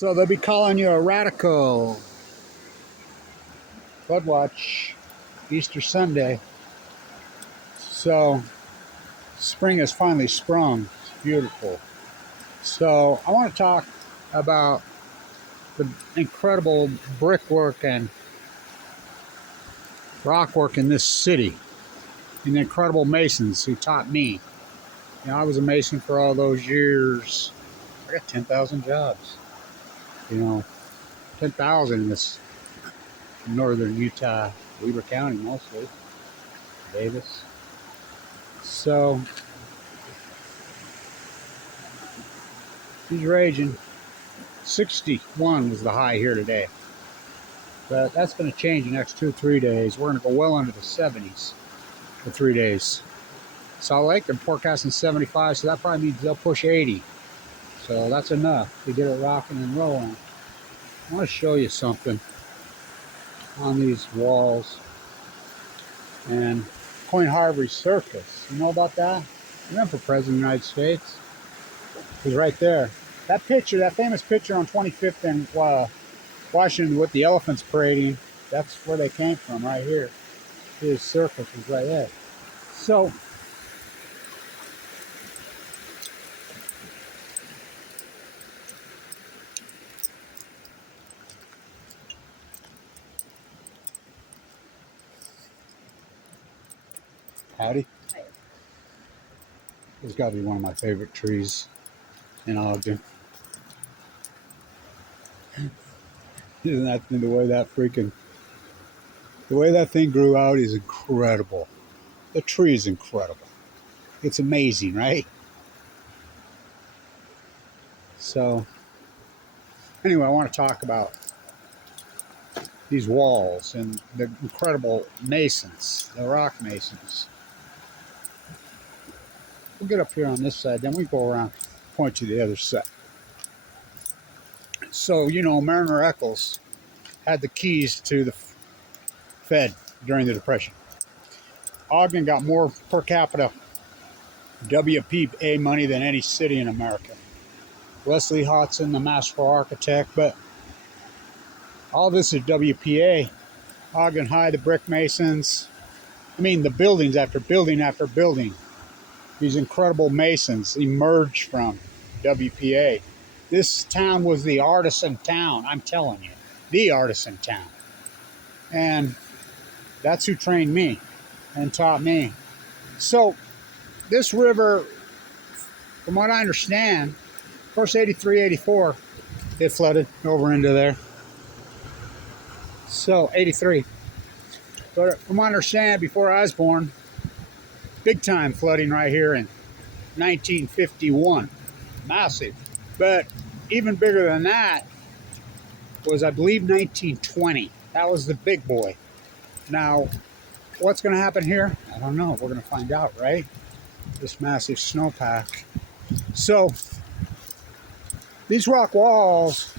So they'll be calling you a radical. Flood watch, Easter Sunday. So spring has finally sprung. It's beautiful. So I want to talk about the incredible brickwork and rock work in this city, and the incredible masons who taught me. You know, I was a mason for all those years. I got 10,000 jobs. You know, 10,000 in this northern Utah, Weber County mostly, Davis. So he's raging. 61 was the high here today. But that's going to change the next 2 or 3 days. We're going to go well into the 70s for 3 days. Salt Lake, they're forecasting 75, so that probably means they'll push 80. So that's enough to get it rocking and rolling. I want to show you something on these walls. And Coin Harvey Circus, you know about that? I ran for President of the United States. It was right there. That picture, that famous picture on 25th and Washington with the elephants parading, that's where they came from, right here. His circus was right there. So, howdy. Hi. It's got to be one of my favorite trees in Ogden. Isn't that the way that thing grew out is incredible. The tree is incredible. It's amazing, right? So, anyway, I want to talk about these walls and the incredible masons, the rock masons. We'll get up here on this side, then we go around, point to the other side. So, you know, Mariner Eccles had the keys to the Fed during the Depression. Ogden got more per capita WPA money than any city in America. Wesley Hodson, the masterful architect, but all this is WPA. Ogden High, the brick masons. I mean, the buildings after building after building. These incredible masons emerged from WPA. This town was the artisan town, I'm telling you. The artisan town. And that's who trained me and taught me. So, this river, from what I understand, of course, 83, 84, it flooded over into there. So, 83. But from what I understand, before I was born, big time flooding right here in 1951. Massive. But even bigger than that was, I believe, 1920. That was the big boy. Now, what's going to happen here? I don't know. We're going to find out, right? This massive snowpack. So, these rock walls,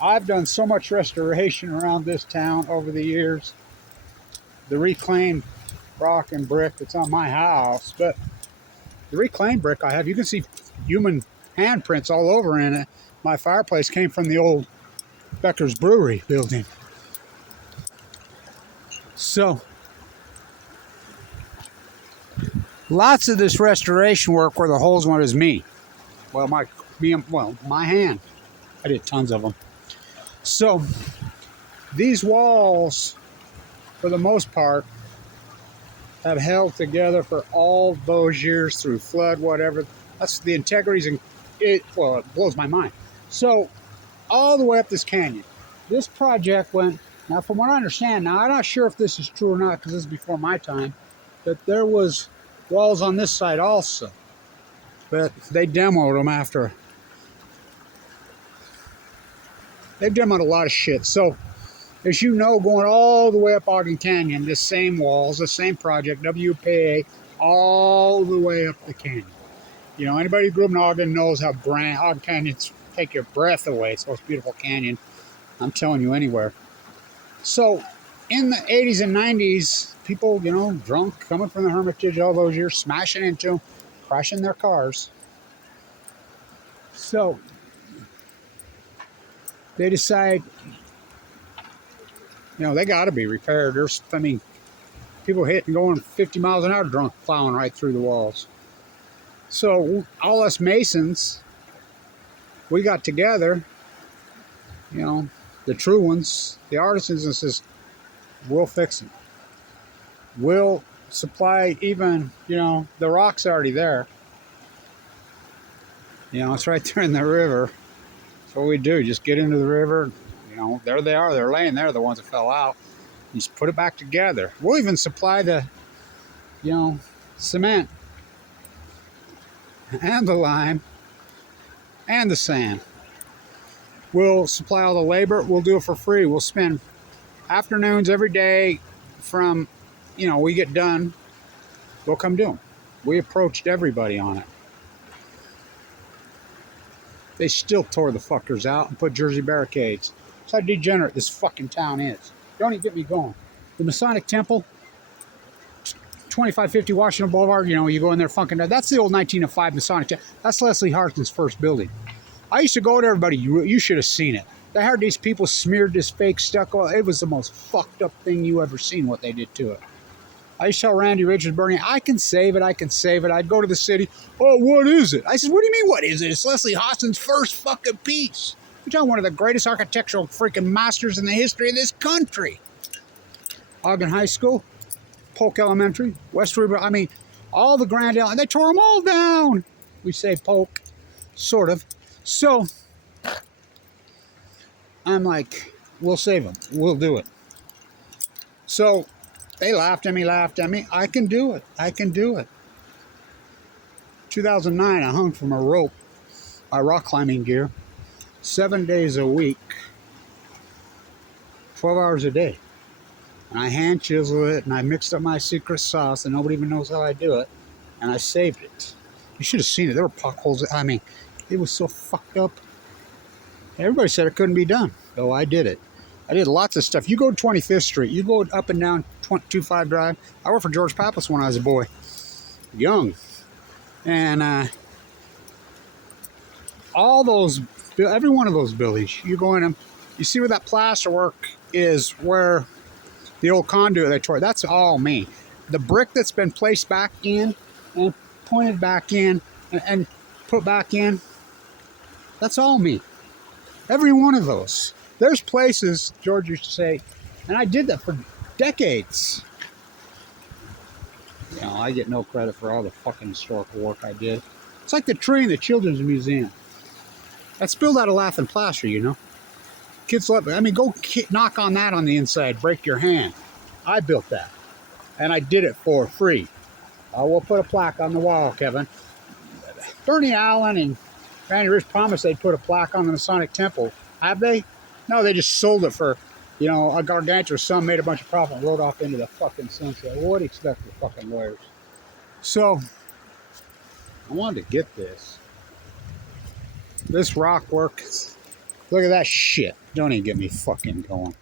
I've done so much restoration around this town over the years. The reclaimed rock and brick that's on my house, but the reclaimed brick I have, you can see human handprints all over in it. My fireplace came from the old Becker's Brewery building. So, lots of this restoration work where the holes went is me. Well, my hand. I did tons of them. So, these walls, for the most part, have held together for all those years through flood, whatever. That's the integrities, and it blows my mind. So, all the way up this canyon. This project went, now from what I understand, now I'm not sure if this is true or not because this is before my time, but there was walls on this side also. But they demoed them after. They've demoed a lot of shit. So, as you know, going all the way up Ogden Canyon, the same walls, the same project, WPA, all the way up the canyon. You know, anybody who grew up in Ogden knows how grand Ogden Canyons take your breath away. It's the most beautiful canyon, I'm telling you, anywhere. So, in the 80s and 90s, people, you know, drunk, coming from the Hermitage all those years, smashing into them, crashing their cars. So, they decide, you know, they got to be repaired. There's, I mean, people hitting going 50 miles an hour drunk, plowing right through the walls. So all us masons, we got together, you know, the true ones, the artisans, and says, we'll fix them. We'll supply even, you know, the rock's already there. You know, it's right there in the river. That's what we do. Just get into the river. You know, there they are. They're laying there, the ones that fell out. You just put it back together. We'll even supply the, you know, cement and the lime and the sand. We'll supply all the labor. We'll do it for free. We'll spend afternoons every day from, you know, we get done. We'll come do them. We approached everybody on it. They still tore the fuckers out and put Jersey barricades. That's how degenerate this fucking town is. Don't even get me going. The Masonic Temple, 2550 Washington Boulevard, you know, you go in there funking. That's the old 1905 Masonic Temple. That's Leslie Harton's first building. I used to go to everybody. You should have seen it. They had these people smeared this fake stucco. It was the most fucked up thing you ever seen what they did to it. I used to tell Randy Richards, Bernie, I can save it, I can save it. I'd go to the city, oh, what is it? I said, what do you mean, what is it? It's Leslie Hostin's first fucking piece. You're talking one of the greatest architectural freaking masters in the history of this country. Ogden High School, Polk Elementary, West River, I mean, all the grand, and they tore them all down. We say Polk, sort of. So, I'm like, we'll save them. We'll do it. So, they laughed at me. I can do it. I can do it. 2009, I hung from a rope, my rock climbing gear, 7 days a week, 12 hours a day. And I hand chiseled it, and I mixed up my secret sauce, and nobody even knows how I do it. And I saved it. You should have seen it. There were potholes. I mean, it was so fucked up. Everybody said it couldn't be done. So I did it. I did lots of stuff. You go to 25th Street. You go up and down 25 Drive. I worked for George Pappas when I was a boy. Young. And all those, every one of those buildings, you go in them, you see where that plaster work is, where the old conduit they tore. That's all me. The brick that's been placed back in and pointed back in and put back in, that's all me. Every one of those. There's places, George used to say, and I did that for decades. You know, I get no credit for all the fucking historical work I did. It's like the tree in the Children's Museum. That's built out of laughing plaster, you know. Kids love it. I mean, go knock on that on the inside, break your hand. I built that. And I did it for free. We'll put a plaque on the wall, Kevin. Bernie Allen and Randy Rich promised they'd put a plaque on the Masonic Temple. Have they? No, they just sold it for, you know, a gargantuan sum, made a bunch of profit, and rode off into the fucking sunset. Well, what do you expect for fucking lawyers? So, I wanted to get this. This rock work. Look at that shit. Don't even get me fucking going.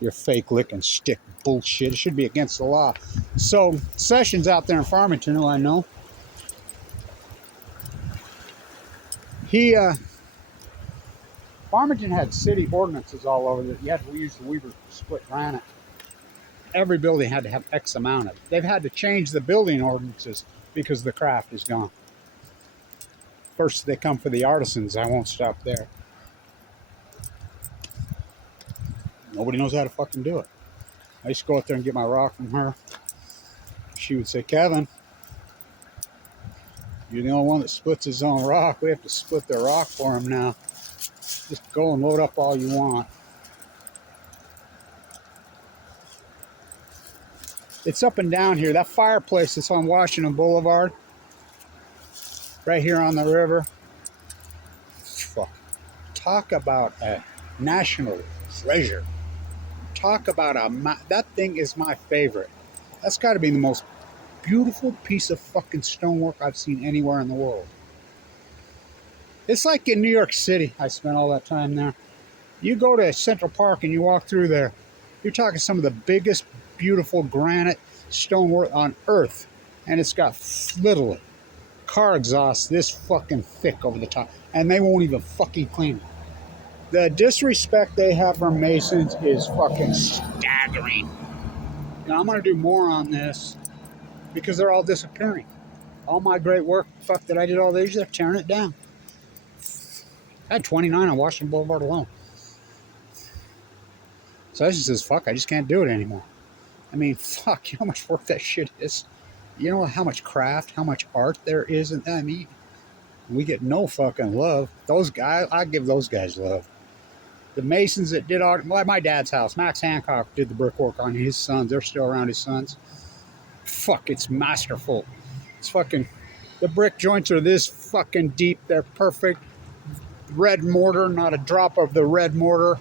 Your fake lick and stick bullshit. It should be against the law. So, Sessions out there in Farmington, who I know, Farmington had city ordinances all over that you had to use the Weaver split granite. Every building had to have X amount of it. They've had to change the building ordinances because the craft is gone. First, they come for the artisans. I won't stop there. Nobody knows how to fucking do it. I used to go out there and get my rock from her. She would say, Kevin, you're the only one that splits his own rock. We have to split their rock for him now. Just go and load up all you want. It's up and down here. That fireplace that's on Washington Boulevard, right here on the river. Fuck. Talk about a national treasure. Talk about that thing is my favorite. That's got to be the most beautiful piece of fucking stonework I've seen anywhere in the world. It's like in New York City. I spent all that time there. You go to Central Park and you walk through there. You're talking some of the biggest, beautiful granite stonework on earth. And it's got literally car exhaust this fucking thick over the top. And they won't even fucking clean it. The disrespect they have for Masons is fucking staggering. And I'm going to do more on this because they're all disappearing. All my great work, fuck, that I did all these, they're tearing it down. I had 29 on Washington Boulevard alone. So I just says, fuck, I just can't do it anymore. I mean, fuck, you know how much work that shit is? You know how much craft, how much art there is? And I mean, we get no fucking love. Those guys, I give those guys love. The Masons that did art, like my dad's house, Max Hancock did the brickwork on his sons. They're still around, his sons. Fuck, it's masterful. It's fucking, the brick joints are this fucking deep. They're perfect. Red mortar, not a drop of the red mortar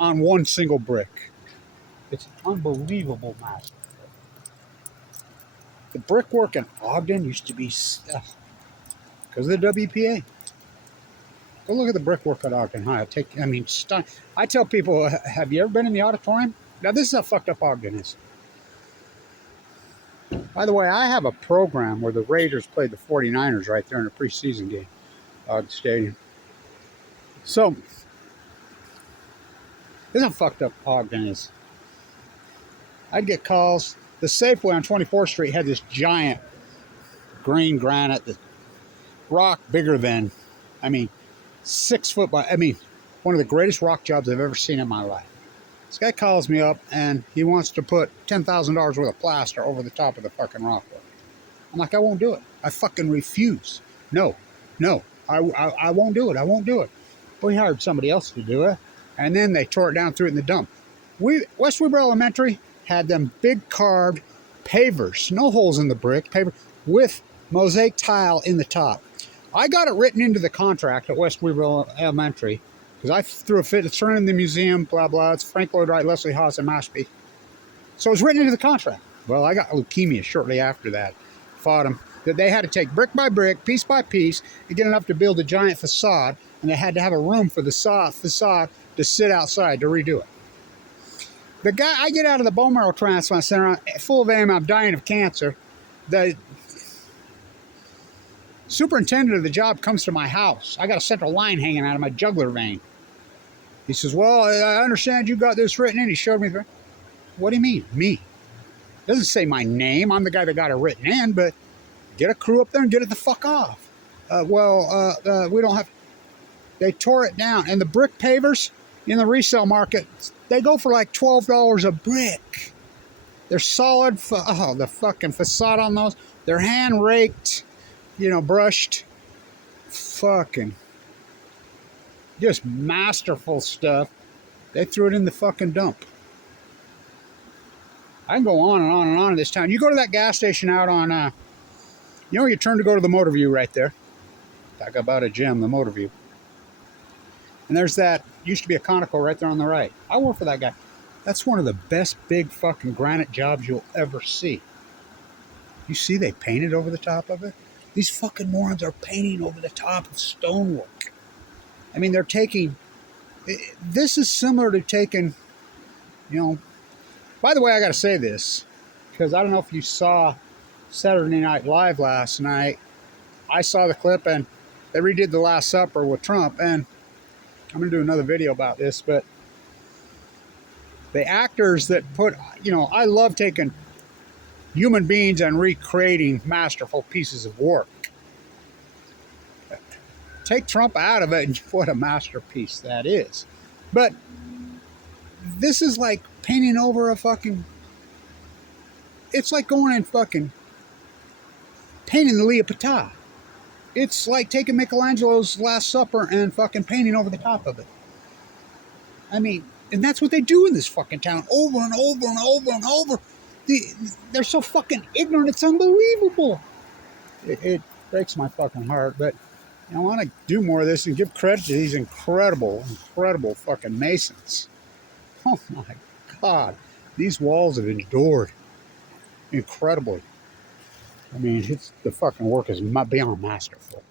on one single brick. It's unbelievable masterful. The brickwork in Ogden used to be stuff because of the WPA. Go look at the brickwork at Ogden High. I tell people, have you ever been in the auditorium? Now, this is how fucked up Ogden is. By the way, I have a program where the Raiders played the 49ers right there in a preseason game, Ogden Stadium. So, this is how fucked up Ogden is. I'd get calls. The Safeway on 24th Street had this giant green granite, the rock bigger than, 6 foot by, one of the greatest rock jobs I've ever seen in my life. This guy calls me up and he wants to put $10,000 worth of plaster over the top of the fucking rock work. I'm like, I won't do it. I fucking refuse. No, I won't do it. I won't do it. We hired somebody else to do it, and then they tore it down, threw it in the dump. West Weber Elementary had them big carved pavers, no holes in the brick, paver with mosaic tile in the top. I got it written into the contract at West Weber Elementary because I threw a fit. It's running the museum, blah, blah. It's Frank Lloyd Wright, Leslie Haas, and Mashpee. So it was written into the contract. Well, I got leukemia shortly after that. Fought them. That they had to take brick by brick, piece by piece, and get enough to build a giant facade. And they had to have a room for the facade to sit outside to redo it. The guy, I get out of the bone marrow transplant center full of aim, I'm dying of cancer. The superintendent of the job comes to my house. I got a central line hanging out of my jugular vein. He says, well, I understand you got this written in. He showed me. What do you mean, me? Doesn't say my name. I'm the guy that got it written in, but get a crew up there and get it the fuck off. We don't have... They tore it down. And the brick pavers in the resale market, they go for like $12 a brick. They're solid. The fucking facade on those. They're hand raked, brushed. Fucking just masterful stuff. They threw it in the fucking dump. I can go on and on and on in this town. You go to that gas station out on, you turn to go to the Motor View right there. Talk about a gem, the Motor View. And there's that, used to be a Conoco right there on the right. I work for that guy. That's one of the best big fucking granite jobs you'll ever see. You see they painted over the top of it? These fucking morons are painting over the top of stonework. They're taking... This is similar to taking, By the way, I got to say this, because I don't know if you saw Saturday Night Live last night. I saw the clip, and they redid The Last Supper with Trump, and I'm going to do another video about this, but the actors that put, I love taking human beings and recreating masterful pieces of work. Take Trump out of it, and what a masterpiece that is. But this is like painting over a fucking... It's like going and fucking painting the Leopata. It's like taking Michelangelo's Last Supper and fucking painting over the top of it. And that's what they do in this fucking town, over and over and over and over. They're so fucking ignorant, it's unbelievable. It breaks my fucking heart, but I want to do more of this and give credit to these incredible fucking masons. Oh my God. These walls have endured incredibly. The fucking work is beyond masterful.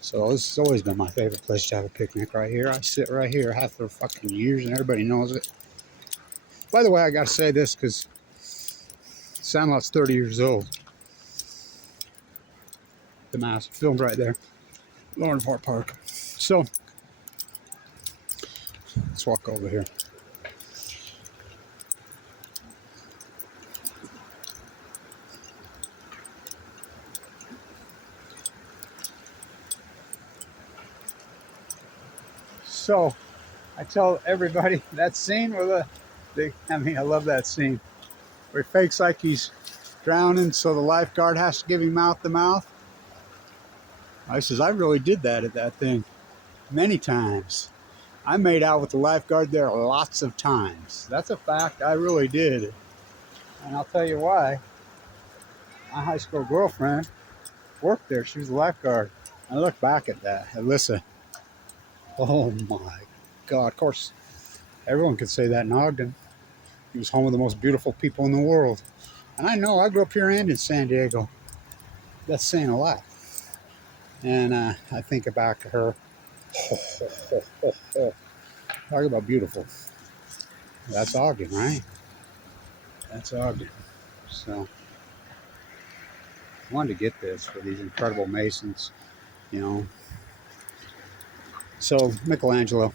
So this has always been my favorite place to have a picnic right here. I sit right here half for fucking years and everybody knows it. By the way, I gotta say this because Sandlot's 30 years old. The mass filmed right there. Lawrence Park. So Let's walk over here. So, I tell everybody that scene with I love that scene where he fakes like he's drowning, so the lifeguard has to give him mouth to mouth. I says, I really did that at that thing many times. I made out with the lifeguard there lots of times. That's a fact. I really did. And I'll tell you why. My high school girlfriend worked there. She was a lifeguard. I look back at that. Alyssa. Oh my God. Of course, everyone could say that in Ogden. He was home with the most beautiful people in the world. And I know I grew up here and in San Diego. That's saying a lot. And I think back to her. Talk about beautiful. That's Ogden, right? That's Ogden. So I wanted to get this for these incredible masons, you know. So Michelangelo,